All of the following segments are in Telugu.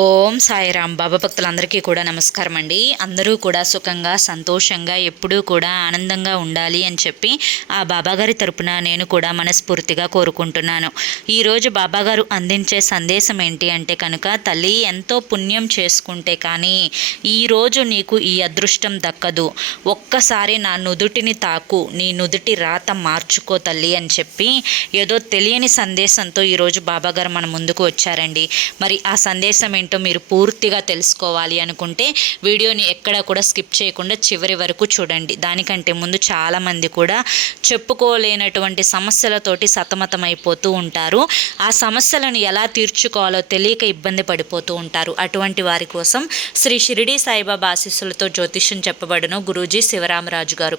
ఓం సాయిరామ్. బాబా భక్తులందరికీ కూడా నమస్కారం అండి. అందరూ కూడా సుఖంగా సంతోషంగా ఎప్పుడూ కూడా ఆనందంగా ఉండాలి అని చెప్పి ఆ బాబాగారి తరపున నేను కూడా మనస్ఫూర్తిగా కోరుకుంటున్నాను. ఈరోజు బాబాగారు అందించే సందేశం ఏంటి అంటే కనుక తల్లి ఎంతో పుణ్యం చేసుకుంటే కానీ ఈరోజు నీకు ఈ అదృష్టం దక్కదు. ఒక్కసారి నా నుదుటిని తాకు నీ నుదుటి రాత మార్చుకో తల్లి అని చెప్పి ఏదో తెలియని సందేశంతో ఈరోజు బాబాగారు మన ముందుకు వచ్చారండి. మరి ఆ సందేశం ఏంటో మీరు పూర్తిగా తెలుసుకోవాలి అనుకుంటే వీడియోని ఎక్కడ కూడా స్కిప్ చేయకుండా చివరి వరకు చూడండి. దానికంటే ముందు చాలామంది కూడా చెప్పుకోలేనటువంటి సమస్యలతోటి సతమతమైపోతూ ఉంటారు. ఆ సమస్యలను ఎలా తీర్చుకోవాలో తెలియక ఇబ్బంది పడిపోతూ ఉంటారు. అటువంటి వారి కోసం శ్రీ షిరిడి సాయిబాబా ఆశీస్సులతో జ్యోతిష్యం చెప్పబడును గురూజీ శివరామరాజు గారు.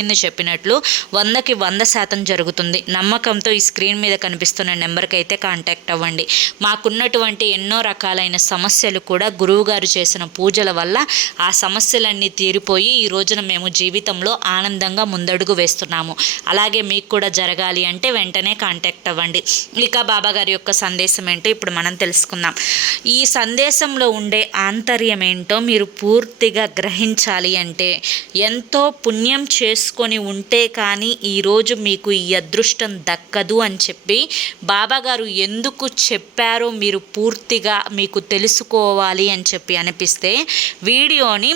చెప్పింది చెప్పినట్లు వందకి వంద శాతం జరుగుతుంది. నమ్మకంతో ఈ స్క్రీన్ మీద కనిపిస్తున్న నెంబర్కి అయితే కాంటాక్ట్ అవ్వండి. మాకున్నటువంటి ఎన్నో రకాలైన సమస్యలు కూడా గురువుగారు చేసిన పూజల వల్ల ఆ సమస్యలన్నీ తీరిపోయి ఈ రోజున మేము జీవితంలో ఆనందంగా ముందడుగు వేస్తున్నాము. అలాగే మీకు కూడా జరగాలి అంటే వెంటనే కాంటాక్ట్ అవ్వండి. ఇక బాబాగారి యొక్క సందేశం ఏంటో ఇప్పుడు మనం తెలుసుకుందాం. ఈ సందేశంలో ఉండే ఆంతర్యం ఏంటో మీరు పూర్తిగా గ్రహించాలి అంటే ఎంతో పుణ్యం చేసుకొని ఉంటే కానీ ఈరోజు మీకు ఈ అదృష్టం దక్కదు అని చెప్పి బాబాగారు ఎందుకు చెప్పారో మీరు పూర్తిగా మీకు తెలుసుకోవాలి అని చెప్పి అనిపిస్తే వీడియోని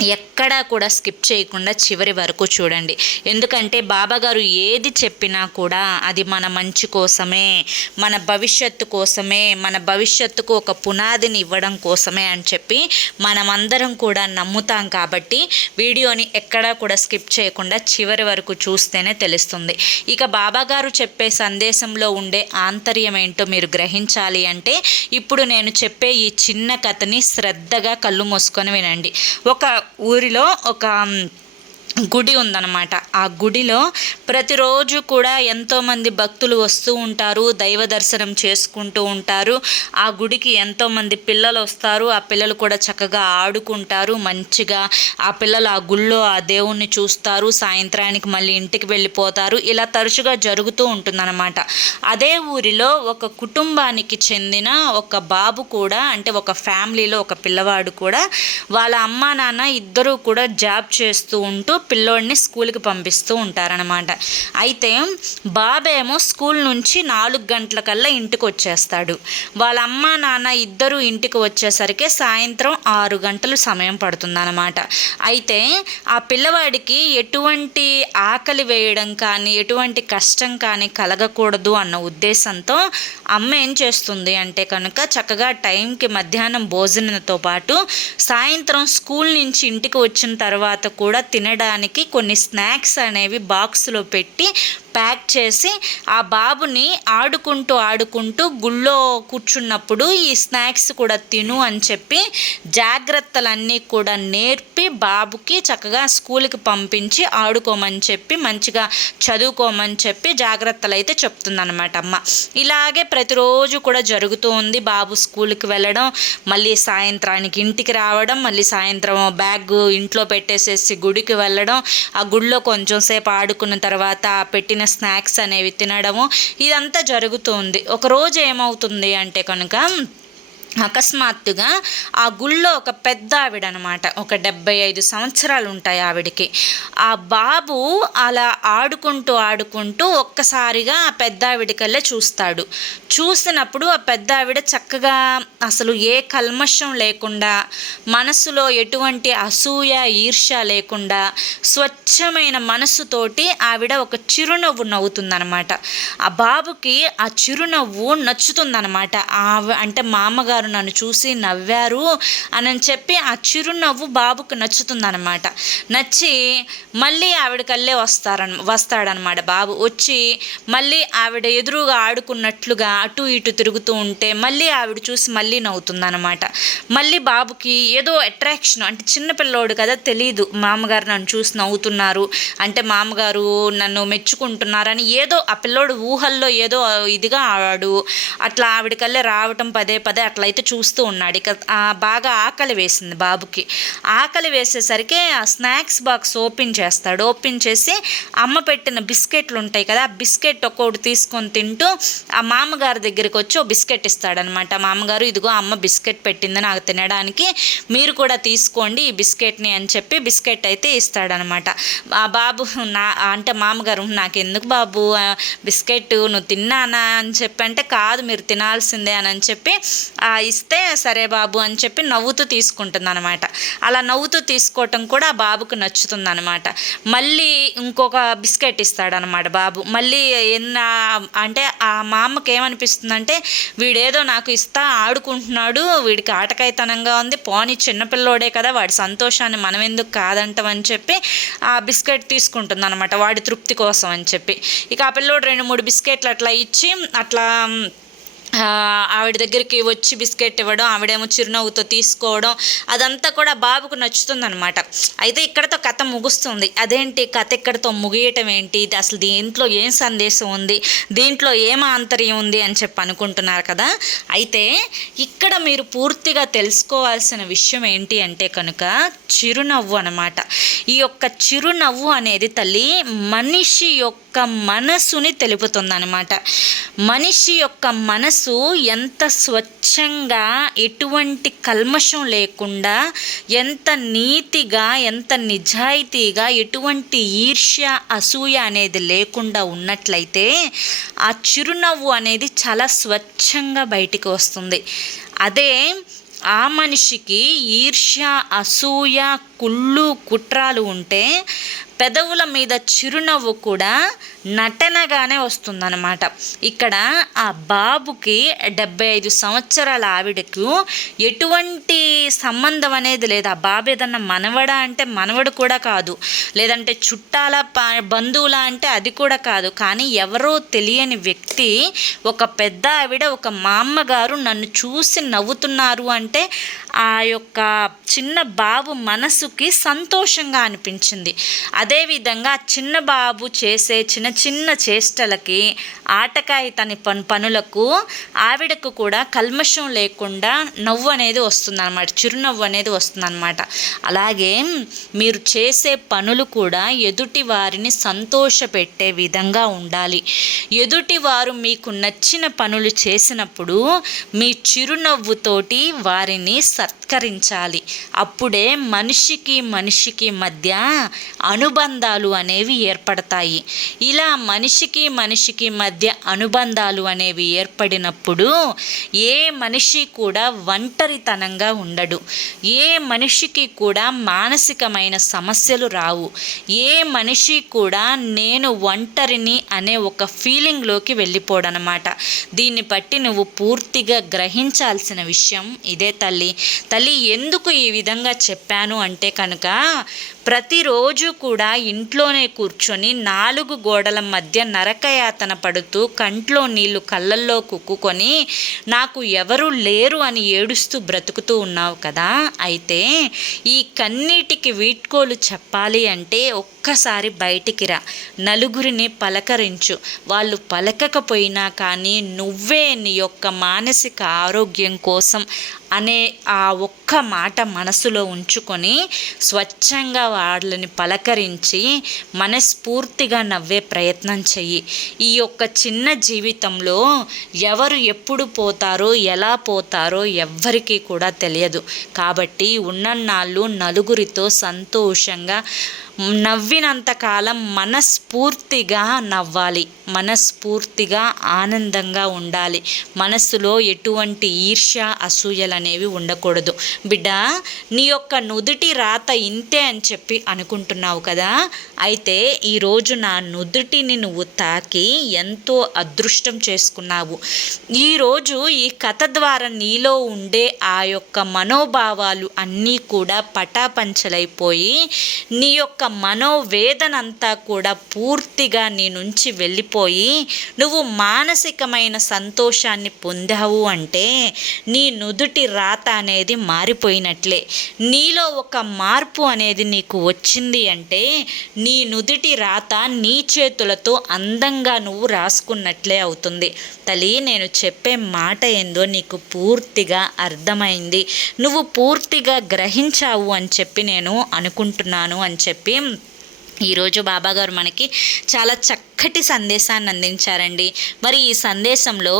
ఎక్కడా కూడా స్కిప్ చేయకుండా చివరి వరకు చూడండి. ఎందుకంటే బాబాగారు ఏది చెప్పినా కూడా అది మన మంచి కోసమే మన భవిష్యత్తు కోసమే మన భవిష్యత్తుకు ఒక పునాదిని ఇవ్వడం కోసమే అని చెప్పి మనమందరం కూడా నమ్ముతాం కాబట్టి వీడియోని ఎక్కడా కూడా స్కిప్ చేయకుండా చివరి వరకు చూస్తేనే తెలుస్తుంది. ఇక బాబాగారు చెప్పే సందేశంలో ఉండే ఆంతర్యం ఏంటో మీరు గ్రహించాలి అంటే ఇప్పుడు నేను చెప్పే ఈ చిన్న కథని శ్రద్ధగా కళ్ళు మూసుకొని వినండి. ఒక ఊరిలో ఒక గుడి ఉందన్నమాట. ఆ గుడిలో ప్రతిరోజు కూడా ఎంతోమంది భక్తులు వస్తూ ఉంటారు దైవ దర్శనం చేసుకుంటూ ఉంటారు. ఆ గుడికి ఎంతోమంది పిల్లలు వస్తారు. ఆ పిల్లలు కూడా చక్కగా ఆడుకుంటారు మంచిగా ఆ పిల్లలు ఆ గుళ్ళో ఆ దేవుణ్ణి చూస్తారు సాయంత్రానికి మళ్ళీ ఇంటికి వెళ్ళిపోతారు. ఇలా తరచుగా జరుగుతూ ఉంటుందన్నమాట. అదే ఊరిలో ఒక కుటుంబానికి చెందిన ఒక బాబు కూడా అంటే ఒక ఫ్యామిలీలో ఒక పిల్లవాడు కూడా వాళ్ళ అమ్మా నాన్న ఇద్దరూ కూడా జాబ్ చేస్తూ ఉంటూ పిల్లోడిని స్కూల్కి పంపిస్తూ ఉంటారనమాట అయితే బాబేమో స్కూల్ నుంచి నాలుగు గంటలకల్లా ఇంటికి వచ్చేస్తాడు వాళ్ళ అమ్మ నాన్న ఇద్దరు ఇంటికి వచ్చేసరికి సాయంత్రం ఆరు గంటలు సమయం పడుతుందన్నమాట. అయితే ఆ పిల్లవాడికి ఎటువంటి ఆకలి వేయడం కానీ ఎటువంటి కష్టం కానీ కలగకూడదు అన్న ఉద్దేశంతో అమ్మ ఏం చేస్తుంది అంటే కనుక చక్కగా టైంకి మధ్యాహ్నం భోజనంతో పాటు సాయంత్రం స్కూల్ నుంచి ఇంటికి వచ్చిన తర్వాత కూడా తినడానికి తినడానికి కొన్ని స్నాక్స్ అనేవి బాక్స్లో పెట్టి ప్యాక్ చేసి ఆ బాబుని ఆడుకుంటూ ఆడుకుంటూ గుళ్ళో కూర్చున్నప్పుడు ఈ స్నాక్స్ కూడా తిను అని చెప్పి జాగ్రత్తలన్నీ కూడా నేర్పి బాబుకి చక్కగా స్కూల్కి పంపించి ఆడుకోమని చెప్పి మంచిగా చదువుకోమని చెప్పి జాగ్రత్తలు అయితే చెప్తుందన్నమాట అమ్మ. ఇలాగే ప్రతిరోజు కూడా జరుగుతూ ఉంది బాబు స్కూల్కి వెళ్ళడం మళ్ళీ సాయంత్రానికి ఇంటికి రావడం మళ్ళీ సాయంత్రం బ్యాగ్ ఇంట్లో పెట్టేసేసి గుడికి వెళ్ళడం ఆ గుడిలో కొంచెం సేపు ఆడుకున్న తర్వాత పెట్టిన స్నాక్స్ అనేవి తినడము ఇదంతా జరుగుతుంది ఒకరోజు ఏమవుతుంది అంటే కనుక అకస్మాత్తుగా ఆ గుళ్ళో ఒక పెద్ద ఆవిడ అనమాట ఒక డెబ్బై ఐదు సంవత్సరాలు ఉంటాయి ఆవిడకి. ఆ బాబు అలా ఆడుకుంటూ ఆడుకుంటూ ఒక్కసారిగా ఆ పెద్ద ఆవిడకల్లే చూస్తాడు. చూసినప్పుడు ఆ పెద్ద ఆవిడ చక్కగా అసలు ఏ కల్మషం లేకుండా మనసులో ఎటువంటి అసూయ ఈర్ష్య లేకుండా స్వచ్ఛమైన మనసుతోటి ఆవిడ ఒక చిరునవ్వు నవ్వుతుందనమాట. ఆ బాబుకి ఆ చిరునవ్వు నచ్చుతుందనమాట. ఆ అంటే మామగారు గారు నన్ను చూసి నవ్వారు అని చెప్పి ఆ చిరునవ్వు బాబుకు నచ్చుతుందన్నమాట. నచ్చి మళ్ళీ ఆవిడ కల్లే వస్తారన్ వస్తాడనమాట బాబు. వచ్చి మళ్ళీ ఆవిడ ఎదురుగా ఆడుకున్నట్లుగా అటు ఇటు తిరుగుతూ ఉంటే మళ్ళీ ఆవిడ చూసి మళ్ళీ నవ్వుతుందనమాట మళ్ళీ బాబుకి ఏదో అట్రాక్షన్ అంటే చిన్నపిల్లోడు కదా తెలియదు మామగారు నన్ను చూసి నవ్వుతున్నారు. అంటే మామగారు నన్ను మెచ్చుకుంటున్నారని ఏదో ఆ పిల్లోడు ఊహల్లో ఏదో ఇదిగా ఆడు. అట్లా ఆవిడకల్లే రావటం పదే పదే అట్లా అయితే చూస్తూ ఉన్నాడు. ఇక బాగా ఆకలి వేసింది బాబుకి. ఆకలి వేసేసరికి ఆ స్నాక్స్ బాక్స్ ఓపెన్ చేస్తాడు. ఓపెన్ చేసి అమ్మ పెట్టిన బిస్కెట్లు ఉంటాయి కదా ఆ బిస్కెట్ ఒక్కొక్కటి తీసుకొని తింటూ ఆ మామగారి దగ్గరికి వచ్చి ఓ బిస్కెట్ ఇస్తాడనమాట. మామగారు ఇదిగో అమ్మ బిస్కెట్ పెట్టింది నాకు తినడానికి మీరు కూడా తీసుకోండి ఈ బిస్కెట్ని అని చెప్పి బిస్కెట్ అయితే ఇస్తాడనమాట. ఆ బాబు నా అంటే మామగారు నాకు ఎందుకు బాబు బిస్కెట్ నువ్వు తిన్నానా అని చెప్పి అంటే కాదు మీరు తినాల్సిందే అని అని చెప్పి ఆ, ఇస్తే సరే బాబు అని చెప్పి నవ్వుతూ తీసుకుంటుంది అనమాట అలా నవ్వుతూ తీసుకోవటం కూడా బాబుకు నచ్చుతుంది అనమాట మళ్ళీ ఇంకొక బిస్కెట్ ఇస్తాడనమాట బాబు. మళ్ళీ ఎన్న అంటే ఆ మా అమ్మకి ఏమనిపిస్తుందంటే వీడేదో నాకు ఇస్తా ఆడుకుంటున్నాడు వీడికి ఆటకాయితనంగా ఉంది పోనీ చిన్నపిల్లోడే కదా వాడి సంతోషాన్ని మనం ఎందుకు కాదంటామని చెప్పి ఆ బిస్కెట్ తీసుకుంటుంది అనమాట వాడి తృప్తి కోసం అని చెప్పి. ఇక ఆ పిల్లోడు రెండు మూడు బిస్కెట్లు అట్లా ఇచ్చి అట్లా ఆవిడ దగ్గరికి వచ్చి బిస్కెట్ ఇవ్వడం ఆవిడేమో చిరునవ్వుతో తీసుకోవడం అదంతా కూడా బాబుకు నచ్చుతుందనమాట అయితే ఇక్కడతో కథ ముగుస్తుంది. అదేంటి? కథ ఇక్కడతో ముగియటం ఏంటి? అసలు దీంట్లో ఏం సందేశం ఉంది? దీంట్లో ఏం ఆంతర్యం ఉంది అని చెప్పి అనుకుంటున్నారు కదా? అయితే ఇక్కడ మీరు పూర్తిగా తెలుసుకోవాల్సిన విషయం ఏంటి అంటే కనుక చిరునవ్వు అనమాట ఈ యొక్క చిరునవ్వు అనేది తల్లి మనిషి యొక్క మనసుని తెలుపుతుందన్నమాట. మనిషి యొక్క మనసు ఎంత స్వచ్ఛంగా ఎటువంటి కల్మషం లేకుండా ఎంత నీతిగా ఎంత నిజాయితీగా ఎటువంటి ఈర్ష్య అసూయ అనేది లేకుండా ఉన్నట్లయితే ఆ చిరునవ్వు అనేది చాలా స్వచ్ఛంగా బయటికి వస్తుంది. అదే ఆ మనిషికి ఈర్ష్య అసూయ కుళ్ళు కుట్రాలు ఉంటే పెదవుల మీద చిరునవ్వు కూడా నటనగానే వస్తుందన్నమాట. ఇక్కడ ఆ బాబుకి డెబ్బై ఐదు సంవత్సరాల ఆవిడకు ఎటువంటి సంబంధం అనేది లేదు. ఆ బాబు ఏదన్నా మనవడా అంటే మనవడు కూడా కాదు. లేదంటే చుట్టాల ప- బంధువుల అంటే అది కూడా కాదు. కానీ ఎవరో తెలియని వ్యక్తి ఒక పెద్ద ఆవిడ ఒక మా అమ్మగారు నన్ను చూసి నవ్వుతున్నారు అంటే ఆ యొక్క చిన్న బాబు మనసుకి సంతోషంగా అనిపించింది. అదేవిధంగా ఆ చిన్న బాబు చేసే చిన్న చిన్న చేష్టలకి ఆటకాయి తన పన్ పనులకు ఆవిడకు కూడా కల్మషం లేకుండా నవ్వు అనేది వస్తుందన్నమాట. చిరునవ్వు అనేది వస్తుందన్నమాట. అలాగే మీరు చేసే పనులు కూడా ఎదుటి వారిని సంతోషపెట్టే విధంగా ఉండాలి. ఎదుటి వారు మీకు నచ్చిన పనులు చేసినప్పుడు మీ చిరునవ్వుతోటి వారిని సత్కరించాలి. అప్పుడే మనిషికి మనిషికి మధ్య అనుబంధాలు అనేవి ఏర్పడతాయి. ఇలా మనిషికి మనిషికి మధ్య అనుబంధాలు అనేవి ఏర్పడినప్పుడు ఏ మనిషి కూడా ఒంటరితనంగా ఉండడు. ఏ మనిషికి కూడా మానసికమైన సమస్యలు రావు. ఏ మనిషి కూడా నేను ఒంటరిని అనే ఒక ఫీలింగ్లోకి వెళ్ళిపోడనమాట. దీన్ని బట్టి నువ్వు పూర్తిగా గ్రహించాల్సిన విషయం ఇదే తల్లి. తల్లి ఎందుకు ఈ విధంగా చెప్పాను అంటే కనుక ప్రతిరోజు కూడా ఇంట్లోనే కూర్చొని నాలుగు గోడల మధ్య నరకయాతన పడుతూ కంట్లో నీళ్ళు కళ్ళల్లో కుక్కుకొని నాకు ఎవరు లేరు అని ఏడుస్తూ బ్రతుకుతూ ఉన్నావు కదా. అయితే ఈ కన్నీటికి వీడ్కోలు చెప్పాలి అంటే ఒక్కసారి బయటికి రా. నలుగురిని పలకరించు. వాళ్ళు పలకకపోయినా కానీ నువ్వే నీ యొక్క మానసిక ఆరోగ్యం కోసం అనే ఆ ఒక్క మాట మనసులో ఉంచుకొని స్వచ్ఛంగా వాళ్ళని పలకరించి మనస్ఫూర్తిగా నవ్వే ప్రయత్నం చెయ్యి. ఈ యొక్క చిన్న జీవితంలో ఎవరు ఎప్పుడు పోతారో ఎలా పోతారో ఎవ్వరికీ కూడా తెలియదు. కాబట్టి ఉన్నన్నాళ్ళు నలుగురితో సంతోషంగా నవ్వినంత కాలం మనస్ఫూర్తిగా నవ్వాలి మనస్ఫూర్తిగా ఆనందంగా ఉండాలి. మనస్సులో ఎటువంటి ఈర్ష్య అసూయలు అనేవి ఉండకూడదు. బిడ్డ నీ యొక్క నుదుటి రాత ఇంతే అని చెప్పి అనుకుంటున్నావు కదా? అయితే ఈరోజు నా నుదుటిని నువ్వు తాకి ఎంతో అదృష్టం చేసుకున్నావు. ఈరోజు ఈ కథ ద్వారా నీలో ఉండే ఆ యొక్క మనోభావాలు అన్నీ కూడా పటాపంచలైపోయి నీ యొక్క మనోవేదన మనోవేదనంతా కూడా పూర్తిగా నీ నుంచి వెళ్ళిపోయి నువ్వు మానసికమైన సంతోషాన్ని పొందావు అంటే నీ నుదుటి రాత అనేది మారిపోయినట్లే. నీలో ఒక మార్పు అనేది నీకు వచ్చింది అంటే నీ నుదుటి రాత నీ చేతులతో అందంగా నువ్వు రాసుకున్నట్లే అవుతుంది. తల్లి నేను చెప్పే మాట ఏందో నీకు పూర్తిగా అర్థమైంది. నువ్వు పూర్తిగా గ్రహించావు అని చెప్పి నేను అనుకుంటున్నాను అని చెప్పి ఈరోజు బాబాగారు మనకి చాలా చక్క చక్కటి సందేశాన్ని అందించారండి. మరి ఈ సందేశంలో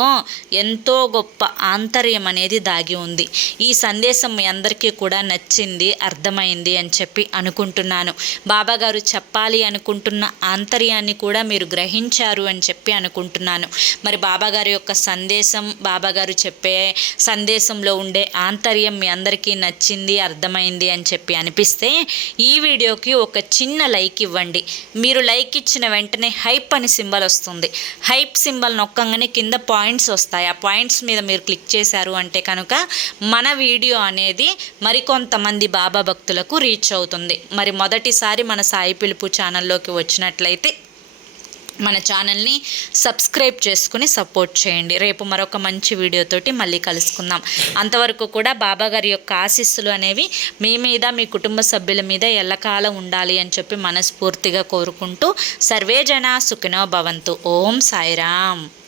ఎంతో గొప్ప ఆంతర్యం అనేది దాగి ఉంది. ఈ సందేశం మీ అందరికీ కూడా నచ్చింది అర్థమైంది అని చెప్పి అనుకుంటున్నాను. బాబాగారు చెప్పాలి అనుకుంటున్న ఆంతర్యాన్ని కూడా మీరు గ్రహించారు అని చెప్పి అనుకుంటున్నాను. మరి బాబాగారి యొక్క సందేశం బాబాగారు చెప్పే సందేశంలో ఉండే ఆంతర్యం మీ అందరికీ నచ్చింది అర్థమైంది అని చెప్పి అనిపిస్తే ఈ వీడియోకి ఒక చిన్న లైక్ ఇవ్వండి. మీరు లైక్ ఇచ్చిన వెంటనే హైప్ అని సింబల్ వస్తుంది. హైప్ సింబల్ నొక్కంగానే కింద పాయింట్స్ వస్తాయి. ఆ పాయింట్స్ మీద మీరు క్లిక్ చేశారు అంటే కనుక మన వీడియో అనేది మరికొంతమంది బాబా భక్తులకు రీచ్ అవుతుంది. మరి మొదటిసారి మన సాయి పిలుపు ఛానల్లోకి వచ్చినట్లయితే మన ఛానల్ని సబ్స్క్రైబ్ చేసుకుని సపోర్ట్ చేయండి. రేపు మరొక మంచి వీడియోతోటి మళ్ళీ కలుసుకుందాం. అంతవరకు కూడా బాబాగారి యొక్క ఆశీస్సులు అనేవి మీ మీద మీ కుటుంబ సభ్యుల మీద ఎల్లకాలం ఉండాలి అని చెప్పి మనస్ఫూర్తిగా కోరుకుంటూ సర్వే జన సుఖినో భవంతు. ఓం సాయిరామ్.